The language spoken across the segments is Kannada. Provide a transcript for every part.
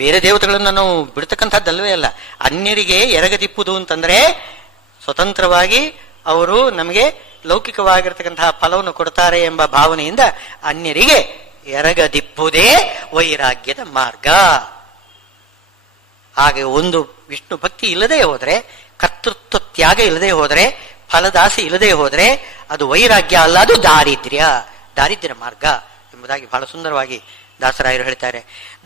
ಬೇರೆ ದೇವತೆಗಳನ್ನು ನಾವು ಬಿಡ್ತಕ್ಕಂಥದ್ದಲ್ವೇ ಅಲ್ಲ. ಅನ್ಯರಿಗೆ ಎರಗದಿಪ್ಪುದು ಅಂತಂದ್ರೆ ಸ್ವತಂತ್ರವಾಗಿ ಅವರು ನಮಗೆ ಲೌಕಿಕವಾಗಿರ್ತಕ್ಕಂತಹ ಫಲವನ್ನು ಕೊಡ್ತಾರೆ ಎಂಬ ಭಾವನೆಯಿಂದ ಅನ್ಯರಿಗೆ ಎರಗದಿಪ್ಪುದೇ ವೈರಾಗ್ಯದ ಮಾರ್ಗ. ಹಾಗೆ ಒಂದು ವಿಷ್ಣು ಭಕ್ತಿ ಇಲ್ಲದೆ ಹೋದ್ರೆ, ಕರ್ತೃತ್ವ ತ್ಯಾಗ ಇಲ್ಲದೆ ಹೋದ್ರೆ, ಫಲದಾಸೆ ಇಲ್ಲದೆ ಹೋದ್ರೆ ಅದು ವೈರಾಗ್ಯ ಅಲ್ಲ, ಅದು ದಾರಿದ್ರ್ಯ ಮಾರ್ಗ ಎಂಬುದಾಗಿ ಬಹಳ ಸುಂದರವಾಗಿ ದಾಸರಾಯರು ಹೇಳ್ತಾರೆ.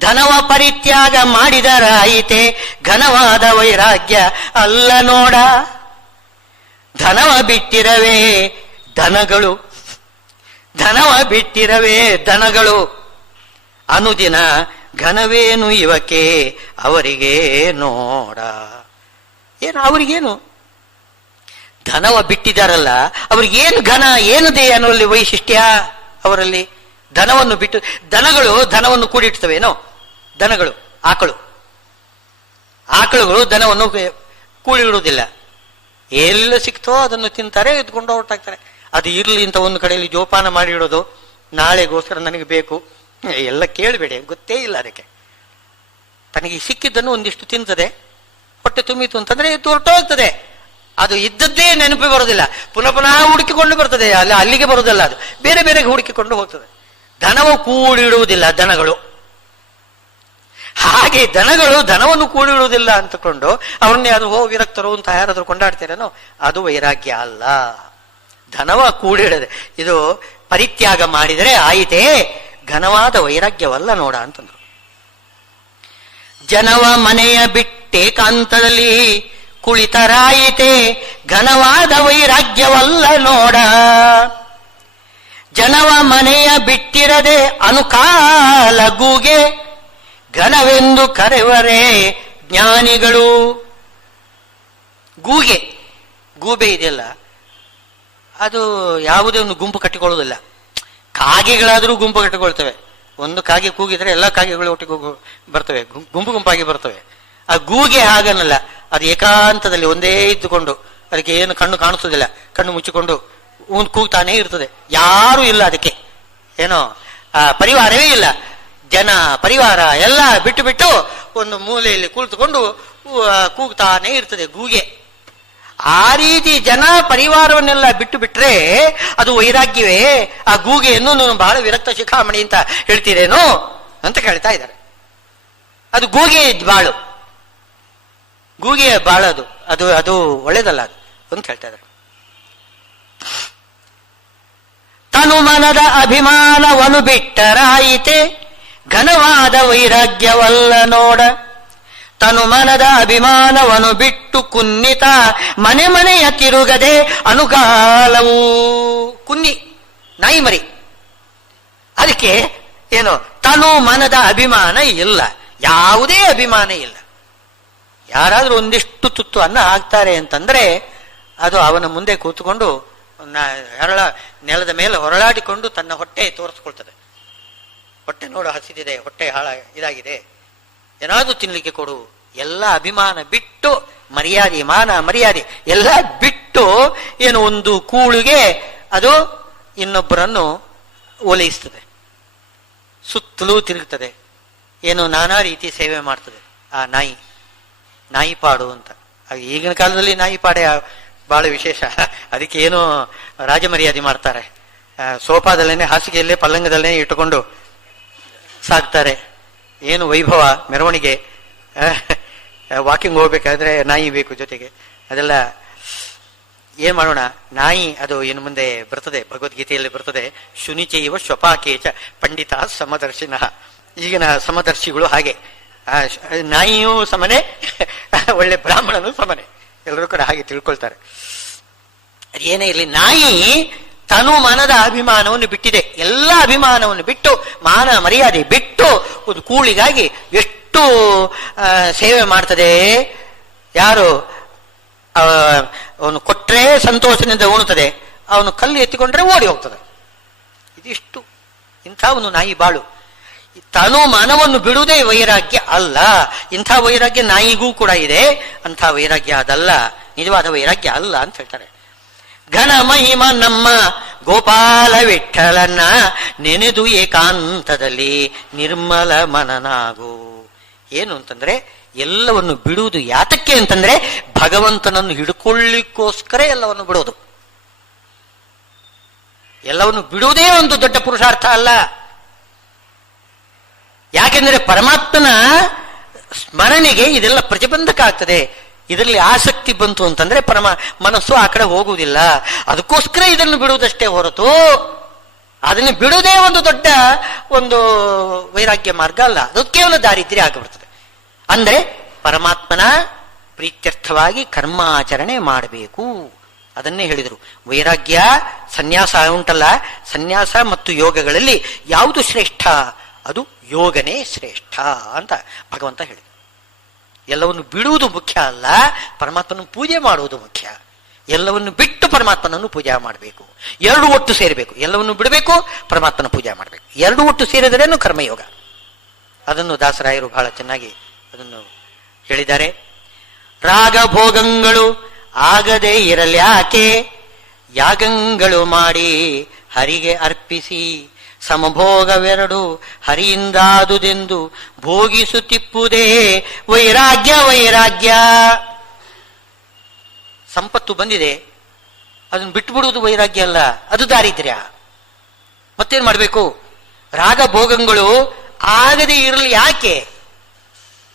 ಧನವ ಪರಿತ್ಯಾಗ ಮಾಡಿದರಾಯಿತೆ ಘನವಾದ ವೈರಾಗ್ಯ ಅಲ್ಲ ನೋಡ. ಧನವ ಬಿಟ್ಟಿರವೇ ದನಗಳು, ಧನವ ಬಿಟ್ಟಿರವೇ ದನಗಳು, ಅನುದಿನ ಘನವೇನು ಇವಕ್ಕೆ ಅವರಿಗೆ ನೋಡ. ಏನು ಅವರಿಗೇನು ಧನವ ಬಿಟ್ಟಿದಾರಲ್ಲ, ಅವ್ರಿಗೇನು ಘನ ಏನಿದೆ ಅನ್ನೋಲ್ಲಿ ವೈಶಿಷ್ಟ್ಯ ಅವರಲ್ಲಿ. ಧನವನ್ನು ಬಿಟ್ಟು, ದನಗಳು ಧನವನ್ನು ಕೂಡಿಡ್ತವೇನೋ, ದನಗಳು ಆಕಳುಗಳು ಧನವನ್ನು ಕೂಡಿಡುವುದಿಲ್ಲ. ಎಲ್ಲ ಸಿಕ್ತೋ ಅದನ್ನು ತಿಂತಾರೆ, ಎತ್ಕೊಂಡು ಹೊರಟಾಗ್ತಾರೆ. ಅದು ಇರ್ಲಿ ಅಂತ ಒಂದು ಕಡೆಯಲ್ಲಿ ಜೋಪಾನ ಮಾಡಿಡೋದು, ನಾಳೆಗೋಸ್ಕರ ನನಗೆ ಬೇಕು ಎಲ್ಲ ಕೇಳಬೇಡಿ, ಗೊತ್ತೇ ಇಲ್ಲ ಅದಕ್ಕೆ. ತನಗೆ ಸಿಕ್ಕಿದ್ದನ್ನು ಒಂದಿಷ್ಟು ತಿಂತದೆ, ಹೊಟ್ಟೆ ತುಂಬಿತು ಅಂತಂದ್ರೆ ಹೊರಟೋಗ್ತದೆ. ಅದು ಇದ್ದದ್ದೇ ನೆನಪಿ ಬರೋದಿಲ್ಲ, ಪುನಃ ಹುಡುಕಿಕೊಂಡು ಬರ್ತದೆ. ಅಲ್ಲಿಗೆ ಬರೋದಲ್ಲ, ಅದು ಬೇರೆ ಬೇರೆಗೆ ಹುಡುಕಿಕೊಂಡು ಹೋಗ್ತದೆ. ಧನವು ಕೂಡಿಡುವುದಿಲ್ಲ ದನಗಳು. ಹಾಗೆ ದನಗಳು ಧನವನ್ನು ಕೂಡಿಡುವುದಿಲ್ಲ ಅಂತಕೊಂಡು ಅವರನ್ನೇ ಅದು ವಿರಕ್ತರು ಅಂತ ಯಾರಾದ್ರೂ ಕೊಂಡಾಡ್ತೀರೇನೋ, ಅದು ವೈರಾಗ್ಯ ಅಲ್ಲ. ಧನವ ಕೂಡಿಡದೆ ಇದು ಪರಿತ್ಯಾಗ ಮಾಡಿದರೆ ಆಯಿತೇ, ಘನವಾದ ವೈರಾಗ್ಯವಲ್ಲ ನೋಡ ಅಂತಂದ್ರು. ಜನವ ಮನೆಯ ಬಿಟ್ಟೇಕಾಂತದಲ್ಲಿ ಕುಳಿತರಾಯಿತೆ ಘನವಾದ ವೈರಾಗ್ಯವಲ್ಲ ನೋಡ. ಜನವ ಮನೆಯ ಬಿಟ್ಟಿರದೆ ಅನುಕಾಲ ಗೂಗೆ ಘನವೆಂದು ಕರೆವರೇ ಜ್ಞಾನಿಗಳು. ಗೂಬೆ ಇದೆಯಲ್ಲ, ಅದು ಯಾವುದೇ ಒಂದು ಗುಂಪು ಕಟ್ಟಿಕೊಳ್ಳುವುದಿಲ್ಲ. ಕಾಗೆಗಳಾದರೂ ಗುಂಪು ಕಟ್ಟಿಕೊಳ್ತವೆ. ಒಂದು ಕಾಗೆ ಕೂಗಿದ್ರೆ ಎಲ್ಲ ಕಾಗೆಗಳು ಒಟ್ಟಿಗೆ ಬರ್ತವೆ, ಗುಂಪು ಗುಂಪಾಗಿ ಬರ್ತವೆ. ಆ ಗೂಗೆ ಹಾಗನ್ನಲ್ಲ, ಅದು ಏಕಾಂತದಲ್ಲಿ ಒಂದೇ ಇದ್ದುಕೊಂಡು, ಅದಕ್ಕೆ ಏನು ಕಣ್ಣು ಕಾಣಿಸೋದಿಲ್ಲ, ಕಣ್ಣು ಮುಚ್ಚಿಕೊಂಡು ಕೂಗ್ತಾನೇ ಇರ್ತದೆ. ಯಾರೂ ಇಲ್ಲ ಅದಕ್ಕೆ, ಏನೋ ಪರಿವಾರವೇ ಇಲ್ಲ. ಜನ ಪರಿವಾರ ಎಲ್ಲ ಬಿಟ್ಟು ಬಿಟ್ಟು ಒಂದು ಮೂಲೆಯಲ್ಲಿ ಕುಳಿತುಕೊಂಡು ಕೂಗ್ತಾನೇ ಇರ್ತದೆ ಗೂಗೆ. ಆ ರೀತಿ ಜನ ಪರಿವಾರವನ್ನೆಲ್ಲ ಬಿಟ್ಟು ಬಿಟ್ರೆ ಅದು ವೈರಾಗ್ಯವೇ? ಆ ಗೂಗೆಯನ್ನು ನೀವು ಬಹಳ ವಿರಕ್ತ ಶಿಖಾಮಣಿ ಅಂತ ಹೇಳ್ತೀರೇನೋ ಅಂತ ಕೇಳ್ತಾ ಇದ್ದಾರೆ. ಅದು ಗೂಗೆ ಬಾಳು, ಗೂಗೆಯ ಬಾಳದು, ಅದು ಅದು ಒಳ್ಳೇದಲ್ಲ ಅದು ಅಂತ ಹೇಳ್ತಾ ಇದ್ದಾರೆ. ತನು ಮನದ ಅಭಿಮಾನವನ್ನು ಬಿಟ್ಟರಾಯಿತೆ ಘನವಾದ ವೈರಾಗ್ಯವಲ್ಲ ನೋಡ. ತನು ಮನದ ಅಭಿಮಾನವನ್ನು ಬಿಟ್ಟು ಕುನ್ನಿತ ಮನೆ ಮನೆಯ ತಿರುಗದೆ ಅನುಗಾಲವು. ಕುನ್ನಿ ನಾಯಿ ಮರಿ, ಅದಕ್ಕೆ ಏನು ತನು ಮನದ ಅಭಿಮಾನ ಇಲ್ಲ, ಯಾವುದೇ ಅಭಿಮಾನ ಇಲ್ಲ. ಯಾರಾದ್ರೂ ಒಂದಿಷ್ಟು ತುತ್ತು ಅನ್ನ ಹಾಕ್ತಾರೆ ಅಂತಂದ್ರೆ ಅದು ಅವನ ಮುಂದೆ ಕೂತ್ಕೊಂಡು ನೆಲದ ಮೇಲೆ ಹೊರಳಾಡಿಕೊಂಡು ತನ್ನ ಹೊಟ್ಟೆ ತೋರಿಸ್ಕೊಳ್ತದೆ. ಹೊಟ್ಟೆ ನೋಡು ಹಸಿದಿದೆ, ಹೊಟ್ಟೆ ಇದಾಗಿದೆ, ಏನಾದ್ರೂ ತಿನ್ಲಿಕ್ಕೆ ಕೊಡು. ಎಲ್ಲ ಅಭಿಮಾನ ಬಿಟ್ಟು, ಮರ್ಯಾದೆ ಮಾನ ಮರ್ಯಾದೆ ಎಲ್ಲ ಬಿಟ್ಟು ಏನು ಒಂದು ಕೂಳಿಗೆ ಅದು ಇನ್ನೊಬ್ಬರನ್ನು ಓಲೈಸ್ತದೆ, ಸುತ್ತಲೂ ತಿರುಗ್ತದೆ, ಏನು ನಾನಾ ರೀತಿ ಸೇವೆ ಮಾಡ್ತದೆ. ಆ ನಾಯಿ ಪಾಡು ಅಂತ. ಈಗಿನ ಕಾಲದಲ್ಲಿ ನಾಯಿ ಪಾಡೆ ಬಹಳ ವಿಶೇಷ. ಅದಕ್ಕೆ ಏನು ರಾಜಮರ್ಯಾದೆ ಮಾಡ್ತಾರೆ, ಸೋಫಾದಲ್ಲೇನೆ ಹಾಸಿಗೆಯಲ್ಲೇ ಪಲ್ಲಂಗದಲ್ಲೇ ಇಟ್ಟುಕೊಂಡು ಸಾಕ್ತಾರೆ. ಏನು ವೈಭವ, ಮೆರವಣಿಗೆ. ವಾಕಿಂಗ್ ಹೋಗ್ಬೇಕಾದ್ರೆ ನಾಯಿ ಬೇಕು ಜೊತೆಗೆ. ಅದೆಲ್ಲ ಏನ್ ಮಾಡೋಣ, ನಾಯಿ ಅದು ಇನ್ನು ಮುಂದೆ ಬರ್ತದೆ, ಭಗವದ್ಗೀತೆಯಲ್ಲಿ ಬರ್ತದೆ. ಶುನಿಚೈವ ಶ್ವಪಾಕೇಚ ಪಂಡಿತ ಸಮದರ್ಶಿನ. ಈಗಿನ ಸಮದರ್ಶಿಗಳು ಹಾಗೆ, ನಾಯಿಯೂ ಸಮನೆ, ಒಳ್ಳೆ ಬ್ರಾಹ್ಮಣನು ಸಮನೆ, ಎಲ್ಲರೂ ಕೂಡ ಹಾಗೆ ತಿಳ್ಕೊಳ್ತಾರೆ. ಅದೇನೇ ಇರಲಿ, ನಾಯಿ ತನು ಮನದ ಅಭಿಮಾನವನ್ನು ಬಿಟ್ಟಿದೆ. ಎಲ್ಲ ಅಭಿಮಾನವನ್ನು ಬಿಟ್ಟು, ಮಾನ ಮರ್ಯಾದೆ ಬಿಟ್ಟು ಒಂದು ಕೂಳಿಗಾಗಿ ಎಷ್ಟು ಸೇವೆ ಮಾಡ್ತದೆ. ಯಾರು ಅವನು ಕೊಟ್ರೆ ಸಂತೋಷದಿಂದ ಉಣುತ್ತದೆ, ಅವನು ಕಲ್ಲು ಎತ್ತಿಕೊಂಡ್ರೆ ಓಡಿ ಹೋಗ್ತದೆ. ಇದಿಷ್ಟು ಇಂಥ ಒಂದು ನಾಯಿ ಬಾಳು. ತನು ಮನವನ್ನು ಬಿಡುವುದೇ ವೈರಾಗ್ಯ ಅಲ್ಲ. ಇಂಥ ವೈರಾಗ್ಯ ನಾಯಿಗೂ ಕೂಡ ಇದೆ, ಅಂಥ ವೈರಾಗ್ಯ ಅದಲ್ಲ, ನಿಜವಾದ ವೈರಾಗ್ಯ ಅಲ್ಲ ಅಂತ ಹೇಳ್ತಾರೆ. ಘನ ಮಹಿಮ ನಮ್ಮ ಗೋಪಾಲ ವಿಠಲನ್ನ ನೆನೆದು ಏಕಾಂತದಲ್ಲಿ ನಿರ್ಮಲ ಮನನಾಗು. ಏನು ಅಂತಂದ್ರೆ ಎಲ್ಲವನ್ನು ಬಿಡುವುದು ಯಾತಕ್ಕೆ ಅಂತಂದ್ರೆ ಭಗವಂತನನ್ನು ಹಿಡ್ಕೊಳ್ಳಿಕ್ಕೋಸ್ಕರ ಎಲ್ಲವನ್ನು ಬಿಡೋದು. ಎಲ್ಲವನ್ನು ಬಿಡುವುದೇ ಒಂದು ದೊಡ್ಡ ಪುರುಷಾರ್ಥ ಅಲ್ಲ. ಯಾಕೆಂದ್ರೆ ಪರಮಾತ್ಮನ ಸ್ಮರಣೆಗೆ ಇದೆಲ್ಲ ಪ್ರತಿಬಂಧಕ ಆಗ್ತದೆ. ಇದರಲ್ಲಿ ಆಸಕ್ತಿ ಬಂತು ಅಂತಂದ್ರೆ ಮನಸ್ಸು ಆ ಕಡೆ ಹೋಗುವುದಿಲ್ಲ. ಅದಕ್ಕೋಸ್ಕರ ಇದನ್ನು ಬಿಡುವುದಷ್ಟೇ ಹೊರತು ಅದನ್ನು ಬಿಡುವುದೇ ಒಂದು ದೊಡ್ಡ ಒಂದು ವೈರಾಗ್ಯ ಮಾರ್ಗ ಅಲ್ಲ. ಅದು ಕೇವಲ ದಾರಿದ್ರ್ಯ ಆಗಿಬಿಡ್ತದೆ. ಅಂದ್ರೆ ಪರಮಾತ್ಮನ ಪ್ರೀತ್ಯರ್ಥವಾಗಿ ಕರ್ಮಾಚರಣೆ ಮಾಡಬೇಕು. ಅದನ್ನೇ ಹೇಳಿದರು. ವೈರಾಗ್ಯ ಸನ್ಯಾಸ ಉಂಟಲ್ಲ, ಸನ್ಯಾಸ ಮತ್ತು ಯೋಗಗಳಲ್ಲಿ ಯಾವುದು ಶ್ರೇಷ್ಠ? ಅದು ಯೋಗನೇ ಶ್ರೇಷ್ಠ ಅಂತ ಭಗವಂತ ಹೇಳಿದ. ಎಲ್ಲವನ್ನು ಬಿಡುವುದು ಮುಖ್ಯ ಅಲ್ಲ, ಪರಮಾತ್ಮನ ಪೂಜೆ ಮಾಡುವುದು ಮುಖ್ಯ. ಎಲ್ಲವನ್ನು ಬಿಟ್ಟು ಪರಮಾತ್ಮನನ್ನು ಪೂಜೆ ಮಾಡಬೇಕು. ಎರಡು ಒಟ್ಟು ಸೇರಬೇಕು. ಎಲ್ಲವನ್ನು ಬಿಡಬೇಕು, ಪರಮಾತ್ಮನ ಪೂಜೆ ಮಾಡಬೇಕು. ಎರಡು ಒಟ್ಟು ಸೇರಿದರೇನು ಕರ್ಮಯೋಗ. ಅದನ್ನು ದಾಸರಾಯರು ಬಹಳ ಚೆನ್ನಾಗಿ ಅದನ್ನು ಹೇಳಿದ್ದಾರೆ. ರಾಗಭೋಗಗಳು ಆಗದೆ ಇರಲ್ಯಾಕೆ, ಯಾಗಗಳು ಮಾಡಿ ಹರಿಗೆ ಅರ್ಪಿಸಿ, ಸಮಭೋಗವೆರಡು ಹರಿಯಿಂದಾದುದೆಂದು ಭೋಗಿಸುತ್ತಿಪ್ಪುದೇ ವೈರಾಗ್ಯ. ವೈರಾಗ್ಯ ಸಂಪತ್ತು ಬಂದಿದೆ, ಅದನ್ನು ಬಿಟ್ಟು ಬಿಡುವುದು ವೈರಾಗ್ಯ ಅಲ್ಲ, ಅದು ದಾರಿದ್ರ್ಯ. ಮತ್ತೇನ್ ಮಾಡಬೇಕು? ರಾಗ ಭೋಗಗಳು ಆಗದೆ ಇರಲಿ ಯಾಕೆ?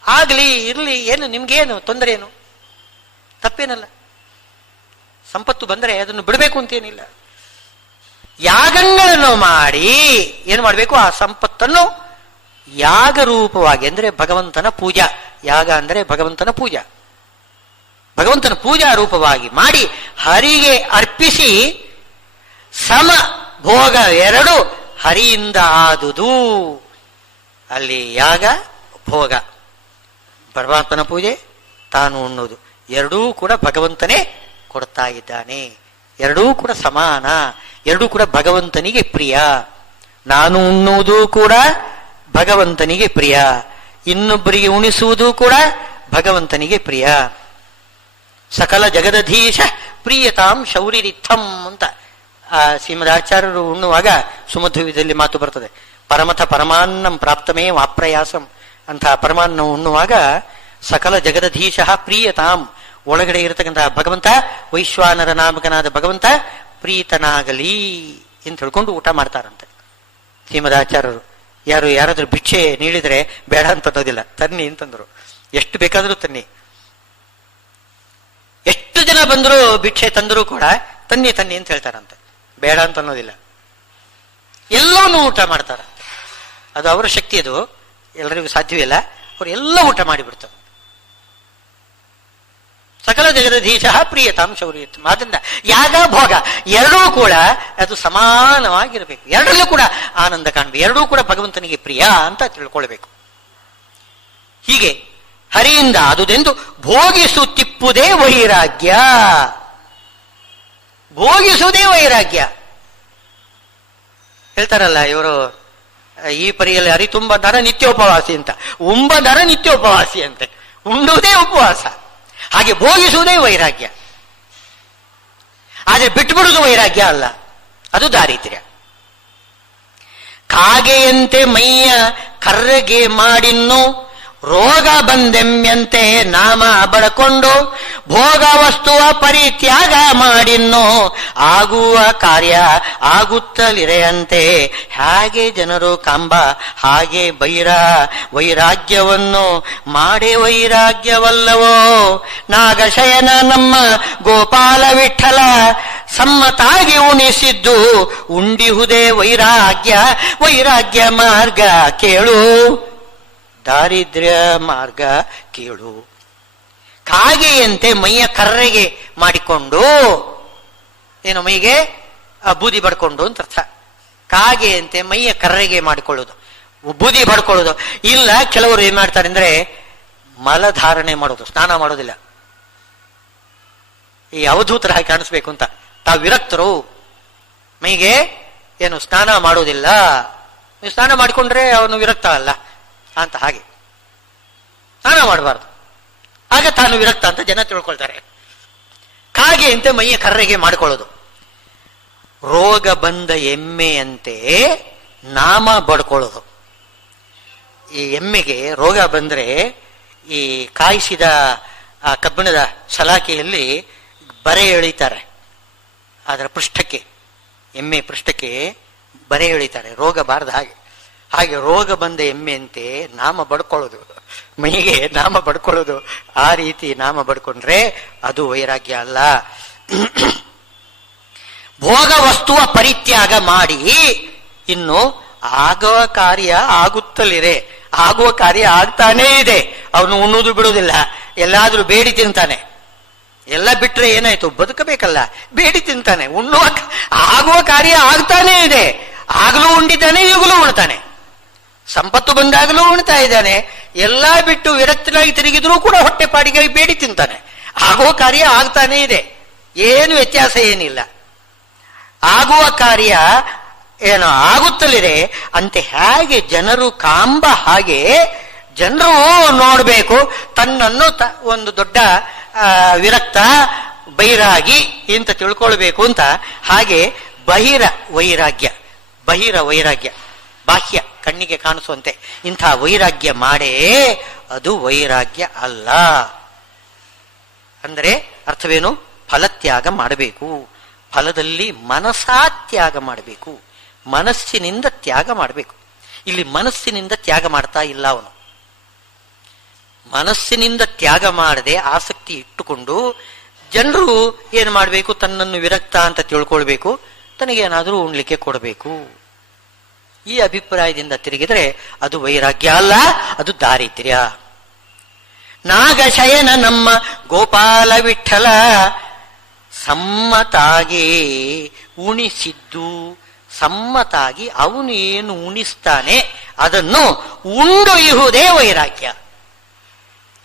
ಆಗಲಿ ಇರಲಿ, ಏನು ನಿಮ್ಗೇನು ತೊಂದರೆ? ಏನು ತಪ್ಪೇನಲ್ಲ. ಸಂಪತ್ತು ಬಂದರೆ ಅದನ್ನು ಬಿಡಬೇಕು ಅಂತೇನಿಲ್ಲ. ಯಾಗಗಳನ್ನು ಮಾಡಿ ಏನು ಮಾಡಬೇಕು? ಆ ಸಂಪತ್ತನ್ನು ಯಾಗರೂಪವಾಗಿ, ಅಂದ್ರೆ ಭಗವಂತನ ಪೂಜಾ. ಯಾಗ ಅಂದರೆ ಭಗವಂತನ ಪೂಜಾ. ಭಗವಂತನ ಪೂಜಾ ರೂಪವಾಗಿ ಮಾಡಿ ಹರಿಗೆ ಅರ್ಪಿಸಿ, ಸಮ ಭೋಗ ಎರಡು ಹರಿಯಿಂದ ಆದುದು. ಅಲ್ಲಿ ಯಾಗ ಭೋಗ, ಪರಮಾತ್ಮನ ಪೂಜೆ, ತಾನು ಉಣ್ಣುವುದು, ಎರಡೂ ಕೂಡ ಭಗವಂತನೇ ಕೊಡ್ತಾ ಇದ್ದಾನೆ. ಎರಡೂ ಕೂಡ ಸಮಾನ, ಎರಡೂ ಕೂಡ ಭಗವಂತನಿಗೆ ಪ್ರಿಯ. ನಾನು ಉಣ್ಣುವುದು ಕೂಡ ಭಗವಂತನಿಗೆ ಪ್ರಿಯ, ಇನ್ನೊಬ್ಬರಿಗೆ ಉಣಿಸುವುದು ಕೂಡ ಭಗವಂತನಿಗೆ ಪ್ರಿಯ. ಸಕಲ ಜಗದಧೀಶ ಪ್ರಿಯತಾಂ ಶೌರಿರಿಥಂ ಅಂತ ಶ್ರೀಮದಾಚಾರ್ಯರು ಉಣ್ಣುವಾಗ ಸುಮಧ್ವದಲ್ಲಿ ಮಾತು ಬರ್ತದೆ. ಪರಮಥ ಪರಮಾನ್ನಂ ಪ್ರಾಪ್ತಮೇ ವಾಪ್ರಯಾಸಂ ಅಂತ ಪರಮಾನ್ನ ಉಣ್ಣುವಾಗ ಸಕಲ ಜಗದಧೀಶ ಪ್ರಿಯತಾಂ, ಒಳಗಡೆ ಇರತಕ್ಕಂತಹ ಭಗವಂತ, ವೈಶ್ವಾನರ ನಾಮಕನಾದ ಭಗವಂತ ಪ್ರೀತನಾಗಲಿ ಅಂತ ಹೇಳ್ಕೊಂಡು ಊಟ ಮಾಡ್ತಾರಂತೆ ಶ್ರೀಮದಾಚಾರ್ಯರು. ಯಾರಾದ್ರೂ ಭಿಕ್ಷೆ ನೀಡಿದ್ರೆ ಬೇಡ ಅಂತ ಅನ್ನೋದಿಲ್ಲ, ತನ್ನಿ ಅಂತಂದ್ರು. ಎಷ್ಟು ಬೇಕಾದ್ರೂ ತನ್ನಿ. ಎಷ್ಟು ಜನ ಬಂದರೂ ಭಿಕ್ಷೆ ತಂದರೂ ಕೂಡ ತನ್ನಿ ತನ್ನಿ ಅಂತ ಹೇಳ್ತಾರಂತೆ, ಬೇಡ ಅಂತ ಅನ್ನೋದಿಲ್ಲ. ಎಲ್ಲವನ್ನೂ ಊಟ ಮಾಡ್ತಾರ. ಅದು ಅವರ ಶಕ್ತಿ, ಅದು ಎಲ್ಲರಿಗೂ ಸಾಧ್ಯವಿಲ್ಲ. ಅವ್ರು ಎಲ್ಲ ಊಟ ಮಾಡಿಬಿಡ್ತಾರೆ. ಸಕಲ ಜಗದಧೀಶ ಪ್ರಿಯತಾಂ ಶೌರ್ಯತ್ವ. ಆದ್ದರಿಂದ ಯಾಗ ಭೋಗ ಎರಡೂ ಕೂಡ ಅದು ಸಮಾನವಾಗಿರಬೇಕು. ಎರಡರಲ್ಲೂ ಕೂಡ ಆನಂದ ಕಾಣಬೇಕು. ಎರಡೂ ಕೂಡ ಭಗವಂತನಿಗೆ ಪ್ರಿಯ ಅಂತ ತಿಳ್ಕೊಳ್ಬೇಕು. ಹೀಗೆ ಹರಿಯಿಂದ ಆದುದೆಂದು ಭೋಗಿಸುತ್ತಿಪ್ಪುದೇ ವೈರಾಗ್ಯ. ಭೋಗಿಸುವುದೇ ವೈರಾಗ್ಯ. ಹೇಳ್ತಾರಲ್ಲ ಇವರು, ಈ ಪರಿಯಲ್ಲಿ ಹರಿ ತುಂಬ ನರ ನಿತ್ಯೋಪವಾಸಿ ಅಂತ. ಉಂಬ ನರ ನಿತ್ಯೋಪವಾಸಿ ಅಂತೆ. ಉಣ್ಣುವುದೇ ಉಪವಾಸ. ಹಾಗೆ ಭೋಗಿಸುವುದೇ ವೈರಾಗ್ಯ. ಆದರೆ ಬಿಟ್ಟುಬಿಡುವುದು ವೈರಾಗ್ಯ ಅಲ್ಲ, ಅದು ದಾರಿದ್ರ್ಯ. ಕಾಗೆಯಂತೆ ಮೈಯ ಕರ್ರಗೆ ಮಾಡಿನ್ನು, ರೋಗ ಬಂದೆಮ್ಯಂತೆ ನಾಮ ಬಡಕೊಂಡು, ಭೋಗ ವಸ್ತುವ ಪರಿತ್ಯಾಗ ಮಾಡಿನ್ನು, ಆಗುವ ಕಾರ್ಯ ಆಗುತ್ತಲಿರೆಯಂತೆ. ಹಾಗೆ ಜನರು ಕಾಂಬ ಹಾಗೆ ವೈರಾಗ್ಯವನ್ನು ಮಾಡೇ ವೈರಾಗ್ಯವಲ್ಲವೋ. ನಾಗಶಯನ ನಮ್ಮ ಗೋಪಾಲ ವಿಠಲ ಸಮ್ಮತಾಗಿ ಉಣಿಸಿದ್ದು ಉಂಡಿಹುದೇ ವೈರಾಗ್ಯ. ವೈರಾಗ್ಯ ಮಾರ್ಗ ಕೇಳು, ದಾರಿದ್ರ್ಯ ಮಾರ್ಗ ಕೇಳು. ಕಾಗೆಯಂತೆ ಮೈಯ ಕರ್ರೆಗೆ ಮಾಡಿಕೊಂಡು, ಏನು ಮೈಗೆ ಬೂದಿ ಬಡ್ಕೊಂಡು ಅಂತ ಅರ್ಥ. ಕಾಗೆಯಂತೆ ಮೈಯ ಕರ್ರೆಗೆ ಮಾಡಿಕೊಳ್ಳೋದು, ಬೂದಿ ಬಡ್ಕೊಳ್ಳೋದು. ಇಲ್ಲ, ಕೆಲವರು ಏನ್ ಮಾಡ್ತಾರೆ ಅಂದ್ರೆ ಮಲಧಾರಣೆ ಮಾಡೋದು, ಸ್ನಾನ ಮಾಡೋದಿಲ್ಲ. ಈ ಅವಧೂತರ ಹಾಗೆ ಕಾಣಿಸ್ಬೇಕು ಅಂತ ತಾವು ವಿರಕ್ತರು. ಮೈಗೆ ಏನು ಸ್ನಾನ ಮಾಡೋದಿಲ್ಲ, ಸ್ನಾನ ಮಾಡಿಕೊಂಡ್ರೆ ಅವನು ವಿರಕ್ತ ಅಲ್ಲ ಅಂತ. ಹಾಗೆ ಸ್ನಾನ ಮಾಡಬಾರ್ದು, ಆಗ ತಾನು ವಿರಕ್ತ ಅಂತ ಜನ ತಿಳ್ಕೊಳ್ತಾರೆ. ಕಾಗೆ ಅಂತೆ ಮೈಯ ಕರ್ರೆಗೆ ಮಾಡಿಕೊಳ್ಳೋದು. ರೋಗ ಬಂದ ಎಮ್ಮೆಯಂತೆ ನಾಮ ಬಡ್ಕೊಳ್ಳೋದು. ಈ ಎಮ್ಮೆಗೆ ರೋಗ ಬಂದರೆ ಈ ಕಾಯಿಸಿದ ಆ ಕಬ್ಬಿಣದ ಸಲಾಕೆಯಲ್ಲಿ ಬರೆ ಎಳಿತಾರೆ. ಅದರ ಪೃಷ್ಠಕ್ಕೆ, ಎಮ್ಮೆ ಪೃಷ್ಠಕ್ಕೆ ಬರೆ ಎಳಿತಾರೆ, ರೋಗ ಬಾರದು ಹಾಗೆ. ಹಾಗೆ ರೋಗ ಬಂದ ಎಮ್ಮೆಯಂತೆ ನಾಮ ಬಡ್ಕೊಳ್ಳೋದು, ಮೈಗೆ ನಾಮ ಬಡ್ಕೊಳ್ಳೋದು. ಆ ರೀತಿ ನಾಮ ಬಡ್ಕೊಂಡ್ರೆ ಅದು ವೈರಾಗ್ಯ ಅಲ್ಲ. ಭೋಗ ವಸ್ತುವ ಪರಿತ್ಯಾಗ ಮಾಡಿ ಇನ್ನು ಆಗುವ ಕಾರ್ಯ ಆಗುತ್ತಲಿರೆ. ಆಗುವ ಕಾರ್ಯ ಆಗ್ತಾನೇ ಇದೆ. ಅವನು ಉಣ್ಣುವುದು ಬಿಡುವುದಿಲ್ಲ, ಎಲ್ಲಾದ್ರೂ ಬೇಡಿ ತಿಂತಾನೆ. ಎಲ್ಲ ಬಿಟ್ರೆ ಏನಾಯ್ತು, ಬದುಕಬೇಕಲ್ಲ, ಬೇಡಿ ತಿಂತಾನೆ. ಆಗುವ ಕಾರ್ಯ ಆಗ್ತಾನೇ ಇದೆ. ಆಗಲೂ ಉಂಡಿದ್ದಾನೆ, ಈಗಲೂ ಉಣ್ತಾನೆ. ಸಂಪತ್ತು ಬಂದಾಗಲೂ ಉಣ್ತಾ ಇದ್ದಾನೆ. ಎಲ್ಲ ಬಿಟ್ಟು ವಿರಕ್ತನಾಗಿ ತಿರುಗಿದ್ರೂ ಕೂಡ ಹೊಟ್ಟೆ ಪಾಡಿಗೆ ಬೇಡಿ ತಿಂತಾನೆ. ಆಗುವ ಕಾರ್ಯ ಆಗ್ತಾನೇ ಇದೆ, ಏನು ವ್ಯತ್ಯಾಸ ಏನಿಲ್ಲ. ಆಗುವ ಕಾರ್ಯ ಏನೋ ಆಗುತ್ತಲಿದೆ. ಅಂತೆ ಹೇಗೆ ಜನರು ಕಾಂಬ, ಹಾಗೆ ಜನರು ನೋಡಬೇಕು ತನ್ನನ್ನು ಒಂದು ದೊಡ್ಡ ವಿರಕ್ತ ಬೈರಾಗಿ ಅಂತ ತಿಳ್ಕೊಳ್ಬೇಕು ಅಂತ. ಹಾಗೆ ಬಹಿರ ವೈರಾಗ್ಯ ಬಾಹ್ಯ ಕಣ್ಣಿಗೆ ಕಾಣಿಸುವಂತೆ ಇಂಥ ವೈರಾಗ್ಯ ಮಾಡೇ ಅದು ವೈರಾಗ್ಯ ಅಲ್ಲ. ಅಂದರೆ ಅರ್ಥವೇನು? ಫಲತ್ಯಾಗ ಮಾಡಬೇಕು. ಫಲದಲ್ಲಿ ಮನಸಾ ತ್ಯಾಗ ಮಾಡಬೇಕು, ಮನಸ್ಸಿನಿಂದ ತ್ಯಾಗ ಮಾಡಬೇಕು. ಇಲ್ಲಿ ಮನಸ್ಸಿನಿಂದ ತ್ಯಾಗ ಮಾಡ್ತಾ ಇಲ್ಲ ಅವನು. ಮನಸ್ಸಿನಿಂದ ತ್ಯಾಗ ಮಾಡದೆ ಆಸಕ್ತಿ ಇಟ್ಟುಕೊಂಡು ಜನರು ಏನು ಮಾಡಬೇಕು, ತನ್ನನ್ನು ವಿರಕ್ತ ಅಂತ ತಿಳ್ಕೊಳ್ಬೇಕು, ತನಗೇನಾದರೂ ಉಣ್ಲಿಕ್ಕೆ ಕೊಡಬೇಕು. ಈ ಅಭಿಪ್ರಾಯದಿಂದ ತಿರುಗಿದರೆ ಅದು ವೈರಾಗ್ಯ ಅಲ್ಲ, ಅದು ದಾರಿದ್ರ್ಯ. ನಾಗಶಯನ ನಮ್ಮ ಗೋಪಾಲ ವಿಠಲ ಸಮ್ಮತಾಗಿ ಉಣಿಸಿದ್ದು, ಸಮ್ಮತಾಗಿ ಅವನು ಏನು ಉಣಿಸ್ತಾನೆ ಅದನ್ನು ಉಂಡೊಯ್ಯುವುದೇ ವೈರಾಗ್ಯ.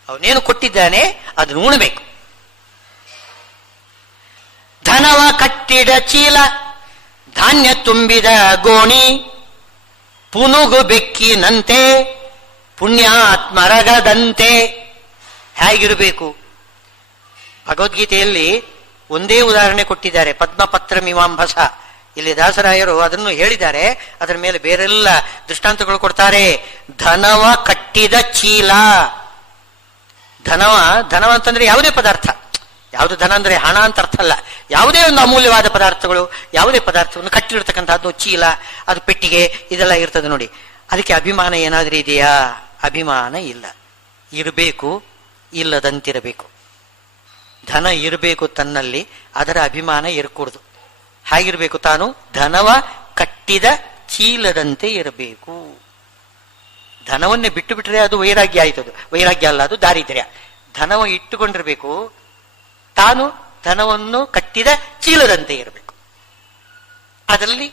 ಅವನೇನು ಕೊಟ್ಟಿದ್ದಾನೆ ಅದನ್ನು ಉಣಬೇಕು. ಧನವ ಕಟ್ಟಿದ ಚೀಲ, ಧಾನ್ಯ ತುಂಬಿದ ಗೋಣಿ, ಪುನುಗು ಬೆಕ್ಕಿನಂತೆ ಪುಣ್ಯಾತ್ಮರಗದಂತೆ. ಹೇಗಿರಬೇಕು? ಭಗವದ್ಗೀತೆಯಲ್ಲಿ ಒಂದೇ ಉದಾಹರಣೆ ಕೊಟ್ಟಿದ್ದಾರೆ, ಪದ್ಮಪತ್ರ ಮೀಮಾಂಬಸ. ಇಲ್ಲಿ ದಾಸರಾಯರು ಅದನ್ನು ಹೇಳಿದ್ದಾರೆ, ಅದರ ಮೇಲೆ ಬೇರೆಲ್ಲ ದೃಷ್ಟಾಂತಗಳು ಕೊಡ್ತಾರೆ. ಧನವ ಕಟ್ಟಿದ ಚೀಲ. ಧನವ ಅಂತಂದ್ರೆ ಯಾವುದೇ ಪದಾರ್ಥ, ಯಾವುದು ಧನ ಅಂದ್ರೆ ಹಣ ಅಂತ ಅರ್ಥ ಅಲ್ಲ. ಯಾವುದೇ ಒಂದು ಅಮೂಲ್ಯವಾದ ಪದಾರ್ಥಗಳು, ಯಾವುದೇ ಪದಾರ್ಥವನ್ನು ಕಟ್ಟಿರ್ತಕ್ಕಂಥದ್ದು ಚೀಲ, ಅದು ಪೆಟ್ಟಿಗೆ, ಇದೆಲ್ಲ ಇರ್ತದೆ ನೋಡಿ. ಅದಕ್ಕೆ ಅಭಿಮಾನ ಏನಾದ್ರೂ ಇದೆಯಾ? ಅಭಿಮಾನ ಇಲ್ಲ. ಇರಬೇಕು, ಇಲ್ಲದಂತಿರಬೇಕು. ಧನ ಇರಬೇಕು ತನ್ನಲ್ಲಿ, ಅದರ ಅಭಿಮಾನ ಇರಕೂಡದು. ಹಾಗಿರ್ಬೇಕು ತಾನು ಧನವ ಕಟ್ಟಿದ ಚೀಲದಂತೆ ಇರಬೇಕು. ಧನವನ್ನೇ ಬಿಟ್ಟು ಬಿಟ್ರೆ ಅದು ವೈರಾಗ್ಯ ಆಯ್ತದು. ವೈರಾಗ್ಯ ಅಲ್ಲ, ಅದು ದಾರಿದ್ರ್ಯ. ಧನವ ಇಟ್ಟುಕೊಂಡಿರ್ಬೇಕು, ತಾನು ಧನವನ್ನು ಕಟ್ಟಿದ ಚೀಲದಂತೆ ಇರಬೇಕು. ಅದರಲ್ಲಿ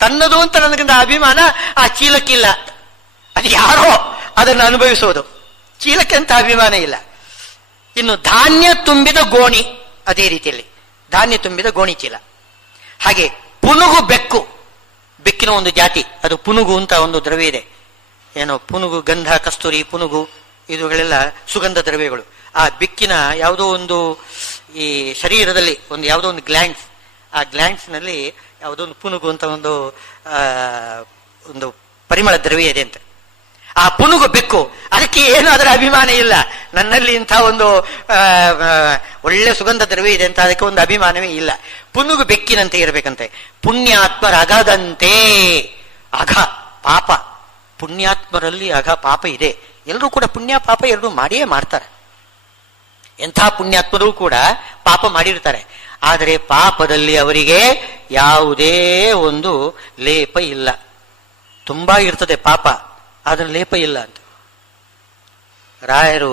ತನ್ನದು ಅಂತ ನನಗಿಂತ ಅಭಿಮಾನ ಆ ಚೀಲಕ್ಕಿಲ್ಲ. ಅದು ಯಾರೋ ಅದನ್ನು ಅನುಭವಿಸೋದು, ಚೀಲಕ್ಕೆ ಅಂತ ಅಭಿಮಾನ ಇಲ್ಲ. ಇನ್ನು ಧಾನ್ಯ ತುಂಬಿದ ಗೋಣಿ, ಅದೇ ರೀತಿಯಲ್ಲಿ ಧಾನ್ಯ ತುಂಬಿದ ಗೋಣಿ ಚೀಲ. ಹಾಗೆ ಪುನುಗು ಬೆಕ್ಕು, ಬೆಕ್ಕಿನ ಒಂದು ಜಾತಿ, ಅದು ಪುನುಗು ಅಂತ ಒಂದು ದ್ರವ್ಯ ಇದೆ. ಏನೋ ಪುನುಗು, ಗಂಧ, ಕಸ್ತೂರಿ, ಪುನುಗು, ಇವುಗಳೆಲ್ಲ ಸುಗಂಧ ದ್ರವ್ಯಗಳು. ಆ ಬೆಕ್ಕಿನ ಯಾವುದೋ ಒಂದು ಈ ಶರೀರದಲ್ಲಿ ಒಂದು ಯಾವುದೋ ಒಂದು ಗ್ಲ್ಯಾಂಡ್ಸ್, ಆ ಗ್ಲ್ಯಾಂಡ್ಸ್ ನಲ್ಲಿ ಯಾವುದೋ ಒಂದು ಪುನುಗು ಅಂತ ಒಂದು ಪರಿಮಳ ದ್ರವ್ಯ ಇದೆ ಅಂತ. ಆ ಪುನುಗು ಬೆಕ್ಕು, ಅದಕ್ಕೆ ಏನು ಅದರ ಅಭಿಮಾನ ಇಲ್ಲ. ನನ್ನಲ್ಲಿ ಇಂಥ ಒಂದು ಒಳ್ಳೆ ಸುಗಂಧ ದ್ರವ್ಯ ಇದೆ ಅಂತ ಅದಕ್ಕೆ ಒಂದು ಅಭಿಮಾನವೇ ಇಲ್ಲ. ಪುನುಗು ಬೆಕ್ಕಿನಂತೆ ಇರಬೇಕಂತೆ. ಪುಣ್ಯಾತ್ಮರ ಅಗದಂತೆ. ಅಘ ಪಾಪ, ಪುಣ್ಯಾತ್ಮರಲ್ಲಿ ಅಘ ಪಾಪ ಇದೆ. ಎಲ್ಲರೂ ಕೂಡ ಪುಣ್ಯ ಪಾಪ ಎರಡೂ ಮಾಡಿಯೇ ಮಾಡ್ತಾರೆ. ಎಂಥ ಪುಣ್ಯಾತ್ಮರು ಕೂಡ ಪಾಪ ಮಾಡಿರ್ತಾರೆ, ಆದರೆ ಪಾಪದಲ್ಲಿ ಅವರಿಗೆ ಯಾವುದೇ ಒಂದು ಲೇಪ ಇಲ್ಲ. ತುಂಬಾ ಇರ್ತದೆ ಪಾಪ, ಆದ್ರೆ ಲೇಪ ಇಲ್ಲ ಅಂತ. ರಾಯರು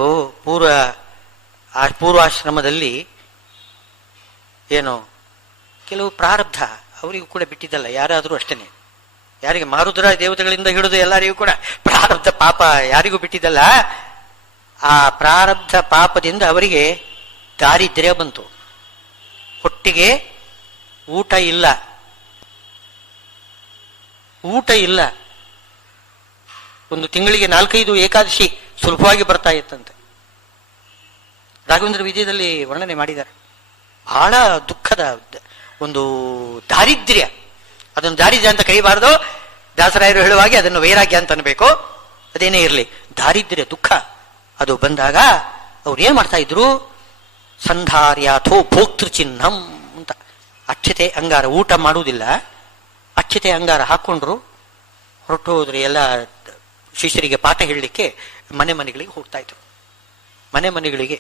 ಪೂರ್ವಾಶ್ರಮದಲ್ಲಿ ಏನು ಕೆಲವು ಪ್ರಾರಬ್ಧ ಅವರಿಗೂ ಕೂಡ ಬಿಟ್ಟಿದ್ದಲ್ಲ, ಯಾರಾದರೂ ಅಷ್ಟೇನೆ. ಯಾರಿಗೆ ಮಾರುದ್ರ ದೇವತೆಗಳಿಂದ ಹಿಡಿದು ಎಲ್ಲರಿಗೂ ಕೂಡ ಪ್ರಾರಬ್ಧ ಪಾಪ ಯಾರಿಗೂ ಬಿಟ್ಟಿದ್ದಲ್ಲ. ಆ ಪ್ರಾರಬ್ಧ ಪಾಪದಿಂದ ಅವರಿಗೆ ದಾರಿದ್ರ್ಯ ಬಂತು. ಹೊಟ್ಟಿಗೆ ಊಟ ಇಲ್ಲ. ಒಂದು ತಿಂಗಳಿಗೆ 4-5 ಏಕಾದಶಿ ಸುಲಭವಾಗಿ ಬರ್ತಾ ಇತ್ತಂತೆ. ರಾಘವೇಂದ್ರ ವಿಜಯದಲ್ಲಿ ವರ್ಣನೆ ಮಾಡಿದ್ದಾರೆ. ಬಹಳ ದುಃಖದ ಒಂದು ದಾರಿದ್ರ್ಯ. ಅದನ್ನು ದಾರಿದ್ರ್ಯ ಅಂತ ಕರೀಬಾರದು. ದಾಸರಾಯರು ಹೇಳುವಾಗೆ ಅದನ್ನು ವೈರಾಗ್ಯ ಅಂತ ಅನ್ಬೇಕು. ಅದೇನೇ ಇರಲಿ, ದಾರಿದ್ರ್ಯ ದುಃಖ ಅದು ಬಂದಾಗ ಅವ್ರು ಏನ್ ಮಾಡ್ತಾ ಇದ್ರು, ಸಂಧಾರ್ಯಾಥೋ ಭೋಕ್ತೃಚಿಹ್ನಂ ಅಂತ ಅಕ್ಷತೆ ಅಂಗಾರ, ಊಟ ಮಾಡುವುದಿಲ್ಲ, ಅಕ್ಷತೆ ಅಂಗಾರ ಹಾಕೊಂಡ್ರು ಹೊರಟು ಹೋದ್ರೆ. ಎಲ್ಲ ಶಿಷ್ಯರಿಗೆ ಪಾಠ ಹೇಳಲಿಕ್ಕೆ ಮನೆ ಮನೆಗಳಿಗೆ ಹೋಗ್ತಾ ಇದ್ರು. ಮನೆ ಮನೆಗಳಿಗೆ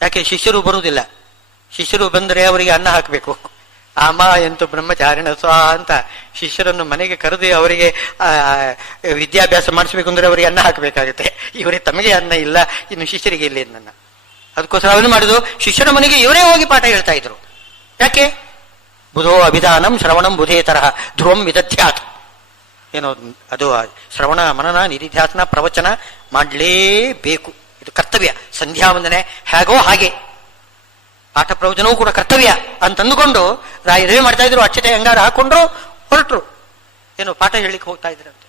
ಯಾಕೆ ಶಿಷ್ಯರು ಬರುವುದಿಲ್ಲ, ಶಿಷ್ಯರು ಬಂದರೆ ಅವರಿಗೆ ಅನ್ನ ಹಾಕಬೇಕು. ಅಮ್ಮ ಎಂತು ಬ್ರಹ್ಮಚಾರಿಣ ಸ್ವ ಅಂತ ಶಿಷ್ಯರನ್ನು ಮನೆಗೆ ಕರೆದು ಅವರಿಗೆ ವಿದ್ಯಾಭ್ಯಾಸ ಮಾಡಿಸ್ಬೇಕು ಅಂದ್ರೆ ಅವರಿಗೆ ಅನ್ನ ಹಾಕಬೇಕಾಗುತ್ತೆ. ಇವರೇ ತಮಗೆ ಅನ್ನ ಇಲ್ಲ, ಇನ್ನು ಶಿಷ್ಯರಿಗೆ ಇಲ್ಲ ನನ್ನ. ಅದಕ್ಕೋಸ್ಕರ ಅವನು ಮಾಡುದು, ಶಿಷ್ಯರ ಮನೆಗೆ ಇವರೇ ಹೋಗಿ ಪಾಠ ಹೇಳ್ತಾ ಇದ್ರು. ಯಾಕೆ? ಬುಧೋ ಅಭಿಧಾನಂ ಶ್ರವಣಂ ಬುಧೇ ತರಹ ಧ್ರುವಂ ವಿದಧ್ಯಾತ್. ಏನೋ ಅದು ಶ್ರವಣ ಮನನ ನಿಧಿಧ್ಯಾಸನ ಪ್ರವಚನ ಮಾಡಲೇಬೇಕು, ಇದು ಕರ್ತವ್ಯ. ಸಂಧ್ಯಾ ವಂದನೆ ಹೇಗೋ ಹಾಗೆ ಪಾಠ ಪ್ರವಚನವೂ ಕೂಡ ಕರ್ತವ್ಯ ಅಂತಂದುಕೊಂಡು ರಾಯರೇ ಮಾಡ್ತಾ ಇದ್ರು. ಅಕ್ಷತೆ ಅಂಗಾರ ಹಾಕೊಂಡ್ರು ಹೊರಟ್ರು, ಏನು ಪಾಠ ಹೇಳಲಿಕ್ಕೆ ಹೋಗ್ತಾ ಇದ್ರಂತೆ.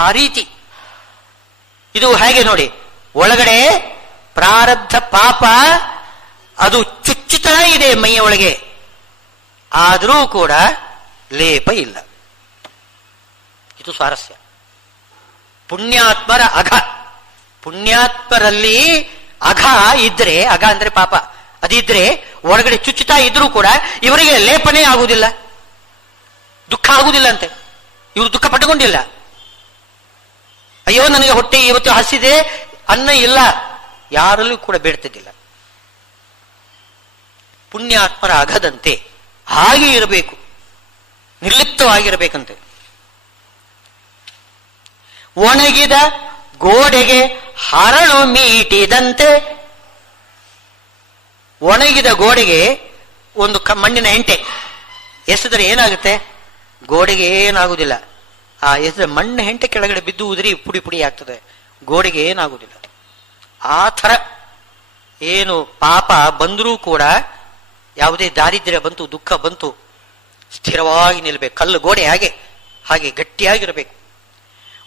ಆ ರೀತಿ ಇದು ಹೇಗೆ ನೋಡಿ, ಒಳಗಡೆ ಪ್ರಾರಬ್ಧ ಪಾಪ ಅದು ಚುಚ್ಚುತ್ತಾ ಇದೆ ಮೈಯ ಒಳಗೆ, ಆದರೂ ಕೂಡ ಲೇಪ ಇಲ್ಲ. ಇದು ಸ್ವಾರಸ್ಯ. ಪುಣ್ಯಾತ್ಮರ ಅಘ, ಪುಣ್ಯಾತ್ಮರಲ್ಲಿ ಅಘ ಇದ್ರೆ, ಅಘ ಅಂದ್ರೆ ಪಾಪ, ಅದಿದ್ರೆ ಹೊರಗಡೆ ಚುಚ್ಚುತ್ತಾ ಇದ್ರೂ ಕೂಡ ಇವರಿಗೆ ಲೇಪನೇ ಆಗುವುದಿಲ್ಲ, ದುಃಖ ಆಗುವುದಿಲ್ಲ ಅಂತೆ. ಇವರು ದುಃಖ ಪಟ್ಟುಕೊಂಡಿಲ್ಲ. ಅಯ್ಯೋ ನನಗೆ ಹೊಟ್ಟೆ ಇವತ್ತು ಹಸಿದೆ, ಅನ್ನ ಇಲ್ಲ, ಯಾರಲ್ಲೂ ಕೂಡ ಬೇಡ್ತಿದ್ದಿಲ್ಲ. ಪುಣ್ಯಾತ್ಮರ ಅಘದಂತೆ ಹಾಗೆ ಇರಬೇಕು, ನಿರ್ಲಿಪ್ತವಾಗಿರಬೇಕಂತೆ. ಒಣಗಿದ ಗೋಡೆಗೆ ಹರಳು ಮೀಟಿದಂತೆ, ಒಣಗಿದ ಗೋಡೆಗೆ ಒಂದು ಮಣ್ಣಿನ ಹೆಂಟೆ ಎಸೆದರೆ ಏನಾಗುತ್ತೆ? ಗೋಡೆಗೆ ಏನಾಗುವುದಿಲ್ಲ. ಆ ಎಸೆದ ಮಣ್ಣಿನ ಹೆಂಟೆ ಕೆಳಗಡೆ ಬಿದ್ದು ಉದುರಿ ಪುಡಿ ಪುಡಿ ಆಗ್ತದೆ, ಗೋಡೆಗೆ ಏನಾಗುವುದಿಲ್ಲ. ಆ ಥರ ಏನು ಪಾಪ ಬಂದರೂ ಕೂಡ, ಯಾವುದೇ ದಾರಿದ್ರ್ಯ ಬಂತು, ದುಃಖ ಬಂತು, ಸ್ಥಿರವಾಗಿ ನಿಲ್ಲಬೇಕು. ಕಲ್ಲು ಗೋಡೆ ಹಾಗೆ ಹಾಗೆ ಗಟ್ಟಿಯಾಗಿರಬೇಕು.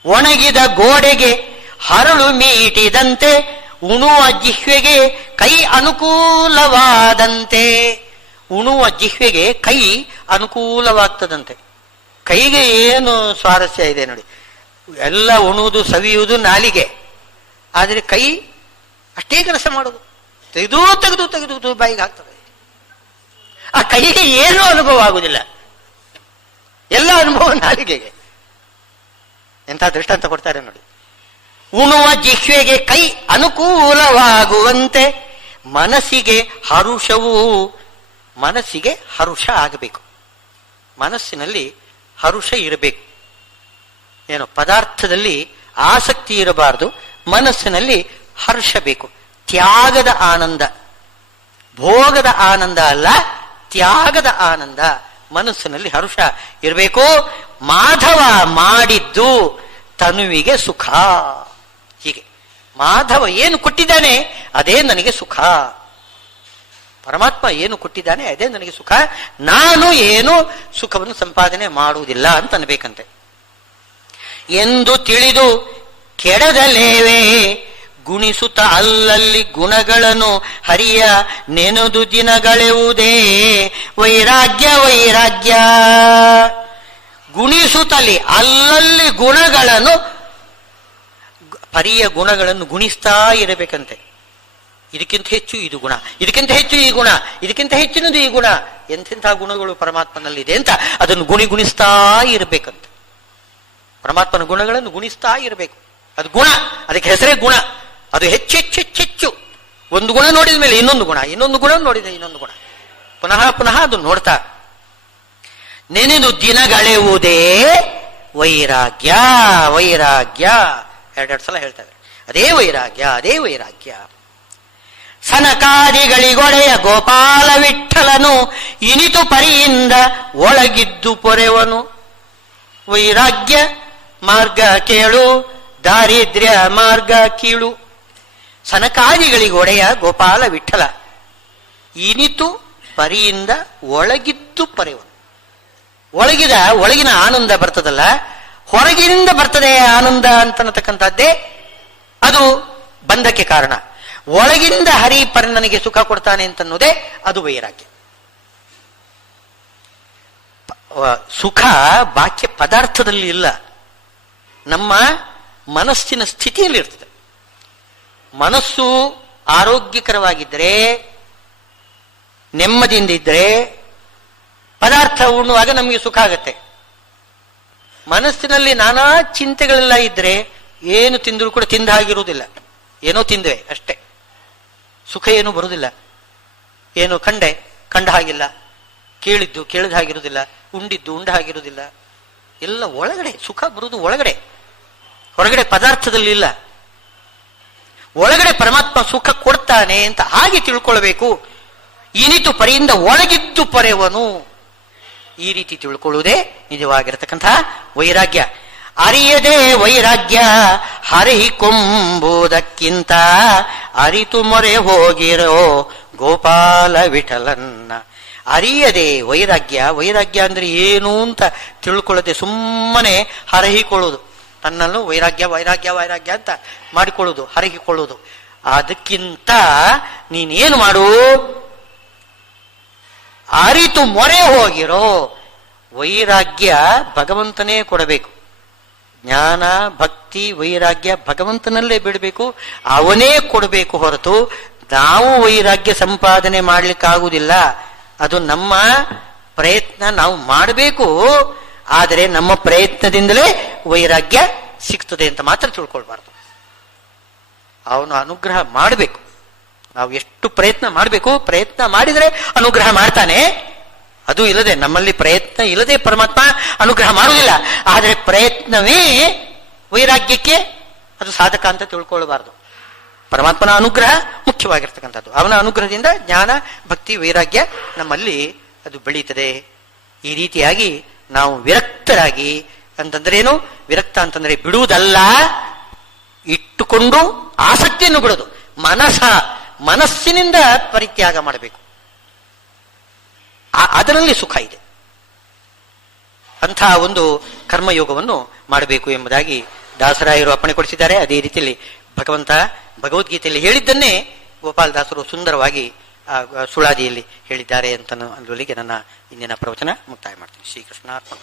ಒಣಗಿದ ಗೋಡೆಗೆ ಹರಳು ಮೀಟಿದಂತೆ, ಉಣುವ ಜಿಹ್ವೆಗೆ ಕೈ ಅನುಕೂಲವಾದಂತೆ. ಉಣುವ ಜಿಹ್ವೆಗೆ ಕೈ ಅನುಕೂಲವಾಗ್ತದಂತೆ. ಕೈಗೆ ಏನು ಸ್ವಾರಸ್ಯ ಇದೆ ನೋಡಿ, ಎಲ್ಲ ಉಣುವುದು ಸವಿಯುವುದು ನಾಲಿಗೆ, ಆದರೆ ಕೈ ಅಷ್ಟೇ ಕೆಲಸ ಮಾಡುವುದು, ತೆಗೆದು ತೆಗೆದು ತೆಗೆದು ಬಾಯಿಗೆ ಹಾಕ್ತದೆ. ಆ ಕೈಗೆ ಏನೂ ಅನುಭವ ಆಗುವುದಿಲ್ಲ, ಎಲ್ಲ ಅನುಭವ ನಾಲಿಗೆಗೆ. ಎಂಥ ದೃಷ್ಟಾಂತ ಕೊಡ್ತಾರೆ ನೋಡಿ. ಉಣುವ ಜಿಹ್ವೆಗೆ ಕೈ ಅನುಕೂಲವಾಗುವಂತೆ ಮನಸ್ಸಿಗೆ ಹರುಷವು, ಮನಸ್ಸಿಗೆ ಹರುಷ ಆಗಬೇಕು, ಮನಸ್ಸಿನಲ್ಲಿ ಹರುಷ ಇರಬೇಕು. ಏನು ಪದಾರ್ಥದಲ್ಲಿ ಆಸಕ್ತಿ ಇರಬಾರದು, ಮನಸ್ಸಿನಲ್ಲಿ ಹರ್ಷ ಬೇಕು. ತ್ಯಾಗದ ಆನಂದ, ಭೋಗದ ಆನಂದ ಅಲ್ಲ, ತ್ಯಾಗದ ಆನಂದ, ಮನಸ್ಸಿನಲ್ಲಿ ಹರ್ಷ ಇರಬೇಕು. ಮಾಧವ ಮಾಡಿದ್ದು ತನುವಿಗೆ ಸುಖ. ಹೀಗೆ ಮಾಧವ ಏನು ಕೊಟ್ಟಿದ್ದಾನೆ ಅದೇ ನನಗೆ ಸುಖ, ಪರಮಾತ್ಮ ಏನು ಕೊಟ್ಟಿದ್ದಾನೆ ಅದೇ ನನಗೆ ಸುಖ, ನಾನು ಏನು ಸುಖವನ್ನು ಸಂಪಾದನೆ ಮಾಡುವುದಿಲ್ಲ ಅಂತ ಅನ್ಬೇಕಂತೆ. ಎಂದು ತಿಳಿದು ಕೆಡದಲೇವೇ ಗುಣಿಸುತ್ತ ಅಲ್ಲಲ್ಲಿ ಗುಣಗಳನ್ನು ಹರಿಯ ನೆನೆದು ದಿನಗಳೆವುದೇ ವೈರಾಗ್ಯ. ವೈರಾಗ್ಯ ಗುಣಿಸುತ್ತಲಿ ಅಲ್ಲಲ್ಲಿ ಗುಣಗಳನ್ನು, ಪರಿಯ ಗುಣಗಳನ್ನು ಗುಣಿಸ್ತಾ ಇರಬೇಕಂತೆ. ಇದಕ್ಕಿಂತ ಹೆಚ್ಚು ಇದು ಗುಣ, ಇದಕ್ಕಿಂತ ಹೆಚ್ಚು ಈ ಗುಣ, ಇದಕ್ಕಿಂತ ಹೆಚ್ಚಿನದು ಈ ಗುಣ, ಎಂತೆಂಥ ಗುಣಗಳು ಪರಮಾತ್ಮನಲ್ಲಿದೆ ಅಂತ ಅದನ್ನು ಗುಣಿಸ್ತಾ ಇರಬೇಕಂತೆ. ಪರಮಾತ್ಮನ ಗುಣಗಳನ್ನು ಗುಣಿಸ್ತಾ ಇರಬೇಕು. ಅದು ಗುಣ, ಅದಕ್ಕೆ ಹೆಸರೇ ಗುಣ. ಅದು ಹೆಚ್ಚು ಹೆಚ್ಚು ಹೆಚ್ಚು ಹೆಚ್ಚು, ಒಂದು ಗುಣ ನೋಡಿದ ಮೇಲೆ ಇನ್ನೊಂದು ಗುಣ, ಇನ್ನೊಂದು ಗುಣ ನೋಡಿದ ಇನ್ನೊಂದು ಗುಣ, ಪುನಃ ಪುನಃ ಅದು ನೋಡ್ತಾ ನೆನೆದು ದಿನಗಳೆಯುವುದೇ ವೈರಾಗ್ಯ. ವೈರಾಗ್ಯ ಎರಡೆರಡು ಸಲ ಹೇಳ್ತಾರೆ. ಅದೇ ವೈರಾಗ್ಯ, ಅದೇ ವೈರಾಗ್ಯ. ಸನಕಾದಿಗಳಿಗೊಡೆಯ ಗೋಪಾಲ ವಿಠಲನು ಇನಿತು ಪರಿಯಿಂದ ಒಳಗಿದ್ದು ಪೊರೆವನು. ವೈರಾಗ್ಯ ಮಾರ್ಗ ಕೇಳು, ದಾರಿದ್ರ್ಯ ಮಾರ್ಗ ಕೀಳು. ಸನಕಾದಿಗಳಿಗೊಡೆಯ ಗೋಪಾಲ ವಿಠಲ ಇನಿತು ಪರಿಯಿಂದ ಒಳಗಿದ್ದು ಪೊರೆವನು. ಒಳಗಿನ ಆನಂದ ಬರ್ತದಲ್ಲ, ಹೊರಗಿನಿಂದ ಬರ್ತದೆ ಆನಂದ ಅಂತನ್ನತಕ್ಕಂಥದ್ದೇ ಅದು ಬಂಧಕ್ಕೆ ಕಾರಣ. ಒಳಗಿಂದ ಹರಿಪರ ನನಗೆ ಸುಖ ಕೊಡ್ತಾನೆ ಅಂತನ್ನುವುದೇ ಅದು ವೈರಾಗ್ಯ. ಸುಖ ಬಾಕ್ಯ ಪದಾರ್ಥದಲ್ಲಿ ಇಲ್ಲ, ನಮ್ಮ ಮನಸ್ಸಿನ ಸ್ಥಿತಿಯಲ್ಲಿ ಇರ್ತದೆ. ಮನಸ್ಸು ಆರೋಗ್ಯಕರವಾಗಿದ್ದರೆ, ನೆಮ್ಮದಿಯಿಂದ ಇದ್ದರೆ ಪದಾರ್ಥ ಉಣ್ಣುವಾಗ ನಮಗೆ ಸುಖ ಆಗತ್ತೆ. ಮನಸ್ಸಿನಲ್ಲಿ ನಾನಾ ಚಿಂತೆಗಳೆಲ್ಲ ಇದ್ರೆ ಏನು ತಿಂದರೂ ಕೂಡ ತಿಂದ ಹಾಗಿರುವುದಿಲ್ಲ. ಏನೋ ತಿಂದೆ ಅಷ್ಟೇ, ಸುಖ ಏನೂ ಬರುವುದಿಲ್ಲ. ಏನು ಕಂಡ ಹಾಗಿಲ್ಲ, ಕೇಳಿದ್ದು ಕೇಳಿದ ಹಾಗಿರುವುದಿಲ್ಲ, ಉಂಡಿದ್ದು ಉಂಡ ಹಾಗಿರುವುದಿಲ್ಲ. ಎಲ್ಲ ಒಳಗಡೆ ಸುಖ ಬರುವುದು, ಒಳಗಡೆ, ಹೊರಗಡೆ ಪದಾರ್ಥದಲ್ಲಿ ಇಲ್ಲ. ಒಳಗಡೆ ಪರಮಾತ್ಮ ಸುಖ ಕೊಡ್ತಾನೆ ಅಂತ ಹಾಗೆ ತಿಳ್ಕೊಳ್ಬೇಕು. ಇನಿತು ಪರಿಯಿಂದ ಒಳಗಿದ್ದು ಪರೆವನು, ಈ ರೀತಿ ತಿಳ್ಕೊಳ್ಳುವುದೇ ನಿಜವಾಗಿರತಕ್ಕಂತಹ ವೈರಾಗ್ಯ. ಅರಿಯದೆ ವೈರಾಗ್ಯ ಹರಿಕೊಂಬುದಕ್ಕಿಂತ ಅರಿತು ಮೊರೆ ಹೋಗಿರೋ ಗೋಪಾಲ ವಿಠಲನ್ನ. ಅರಿಯದೆ ವೈರಾಗ್ಯ, ವೈರಾಗ್ಯ ಅಂದ್ರೆ ಏನು ಅಂತ ತಿಳ್ಕೊಳ್ಳದೆ ಸುಮ್ಮನೆ ಹರಹಿಕೊಳ್ಳುವುದು, ತನ್ನನ್ನು ವೈರಾಗ್ಯ ವೈರಾಗ್ಯ ವೈರಾಗ್ಯ ಅಂತ ಮಾಡಿಕೊಳ್ಳುವುದು, ಹರಹಿಕೊಳ್ಳುವುದು. ಅದಕ್ಕಿಂತ ನೀನೇನು ಮಾಡು, ಅರಿತು ಮೊರೆ ಹೋಗಿರೋ. ವೈರಾಗ್ಯ ಭಗವಂತನೇ ಕೊಡಬೇಕು. ಜ್ಞಾನ ಭಕ್ತಿ ವೈರಾಗ್ಯ ಭಗವಂತನಲ್ಲೇ ಬಿಡಬೇಕು, ಅವನೇ ಕೊಡಬೇಕು ಹೊರತು ನಾವು ವೈರಾಗ್ಯ ಸಂಪಾದನೆ ಮಾಡ್ಲಿಕ್ಕಾಗುವುದಿಲ್ಲ. ಅದು ನಮ್ಮ ಪ್ರಯತ್ನ, ನಾವು ಮಾಡಬೇಕು. ಆದರೆ ನಮ್ಮ ಪ್ರಯತ್ನದಿಂದಲೇ ವೈರಾಗ್ಯ ಸಿಗ್ತದೆ ಅಂತ ಮಾತ್ರ ತಿಳ್ಕೊಳ್ಬಾರ್ದು. ಅವನು ಅನುಗ್ರಹ ಮಾಡಬೇಕು. ನಾವು ಎಷ್ಟು ಪ್ರಯತ್ನ ಮಾಡಬೇಕು, ಪ್ರಯತ್ನ ಮಾಡಿದರೆ ಅನುಗ್ರಹ ಮಾಡ್ತಾನೆ. ಅದು ಇಲ್ಲದೆ, ನಮ್ಮಲ್ಲಿ ಪ್ರಯತ್ನ ಇಲ್ಲದೆ ಪರಮಾತ್ಮ ಅನುಗ್ರಹ ಮಾಡುವುದಿಲ್ಲ. ಆದರೆ ಪ್ರಯತ್ನವೇ ವೈರಾಗ್ಯಕ್ಕೆ ಅದು ಸಾಧಕ ಅಂತ ತಿಳ್ಕೊಳ್ಬಾರ್ದು. ಪರಮಾತ್ಮನ ಅನುಗ್ರಹ ಮುಖ್ಯವಾಗಿರ್ತಕ್ಕಂಥದ್ದು. ಅವನ ಅನುಗ್ರಹದಿಂದ ಜ್ಞಾನ ಭಕ್ತಿ ವೈರಾಗ್ಯ ನಮ್ಮಲ್ಲಿ ಅದು ಬೆಳೀತದೆ. ಈ ರೀತಿಯಾಗಿ ನಾವು ವಿರಕ್ತರಾಗಿ, ಅಂತಂದ್ರೇನು ವಿರಕ್ತ ಅಂತಂದ್ರೆ ಬಿಡುವುದಲ್ಲ, ಇಟ್ಟುಕೊಂಡು ಆಸಕ್ತಿಯನ್ನು ಬಿಡೋದು. ಮನಸ್ಸಿನಿಂದ ಪರಿತ್ಯಾಗ ಮಾಡಬೇಕು, ಅದರಲ್ಲಿ ಸುಖ ಇದೆ. ಅಂತಹ ಒಂದು ಕರ್ಮಯೋಗವನ್ನು ಮಾಡಬೇಕು ಎಂಬುದಾಗಿ ದಾಸರಾಯರು ಅಪ್ಪಣೆ ಕೊಡಿಸಿದ್ದಾರೆ. ಅದೇ ರೀತಿಯಲ್ಲಿ ಭಗವಂತ ಭಗವದ್ಗೀತೆಯಲ್ಲಿ ಹೇಳಿದ್ದನ್ನೇ ಗೋಪಾಲದಾಸರು ಸುಂದರವಾಗಿ ಸುಳಾದಿಯಲ್ಲಿ ಹೇಳಿದ್ದಾರೆ ಅಂತ ಅನ್ನುವಲ್ಲಿಗೆ ನನ್ನ ಇಂದಿನ ಪ್ರವಚನ ಮುಕ್ತಾಯ ಮಾಡ್ತೀನಿ. ಶ್ರೀಕೃಷ್ಣ ಅರ್ಪಣ.